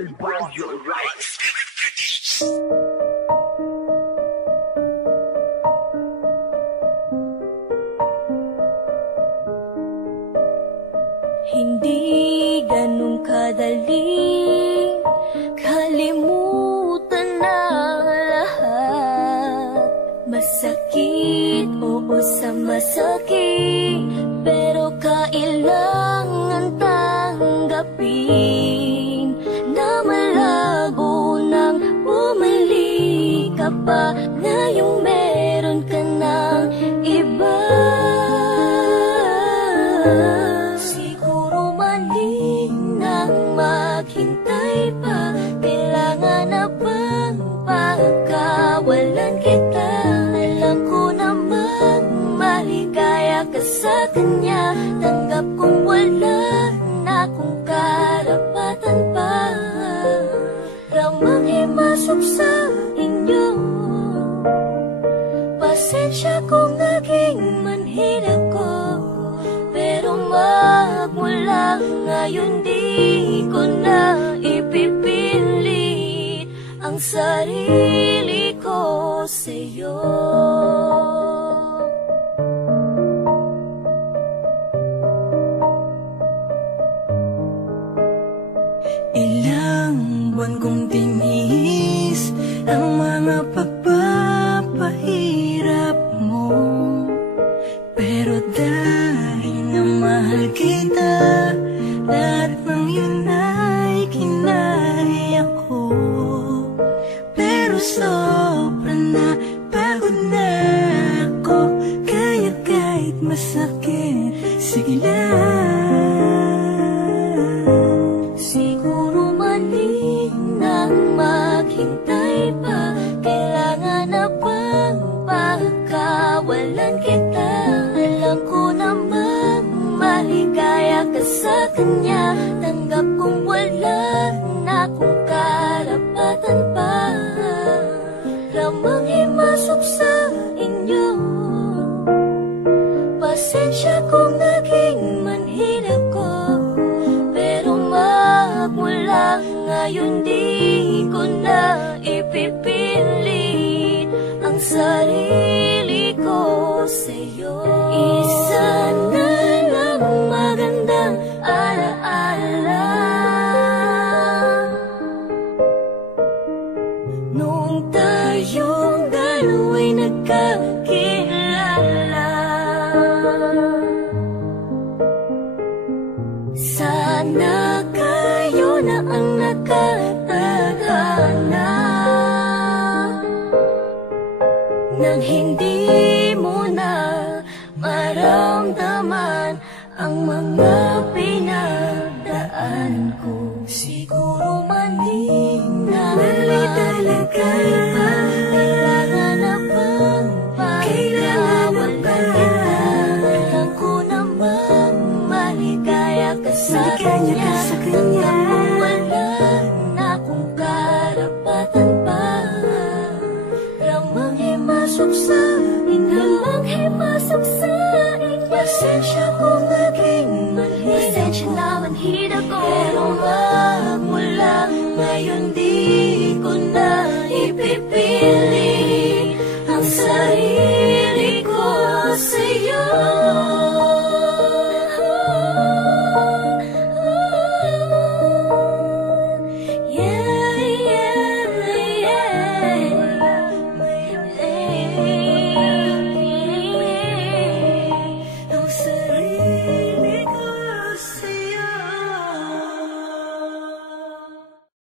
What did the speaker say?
Hindi ganun kadaling kalimutan na lahat. Masakit, oo sa masakit, pero kailangan tanggapin na malabo nang bumalik ka pa, ngayong meron ka ng iba. Siguro mali nang maghintay pa, kailangan na bang pagkawalan kita? Alam ko namang maligaya ka sa kanya, tanggap kong wala na akong karapatan pa. Ramang himasok sa inyo, pasensya kung naging manhid ako, pero magmula ngayon di ko na ipipilit ang sarili ko sa'yo. Ilang buwan kong tinis ang mga pagpapahirap mo, pero dahil na mahal kita, lahat ng yun ay kinaya ko. Pero sobra na, pagod na ako, kaya kahit masakit, sige lang. Siguro mali nang maghintay pa, kailangan na bang pagkawalan kita? Alam ko namang maligaya ka sa kanya, tanggap kong wala na akong karapatan pa. Ramang himasok sa inyo, pasensya kung naging manhid ako, pero magmula ngayon di ko na ipipilit ang sarili ko sa'yo. Isa na lang magandang alaala, noong tayong dalawa'y nagkakilala. Sana kayo na ang nakatagana, nang hindi mo na maramdaman ang mga pinagdaan ko. Siguro mali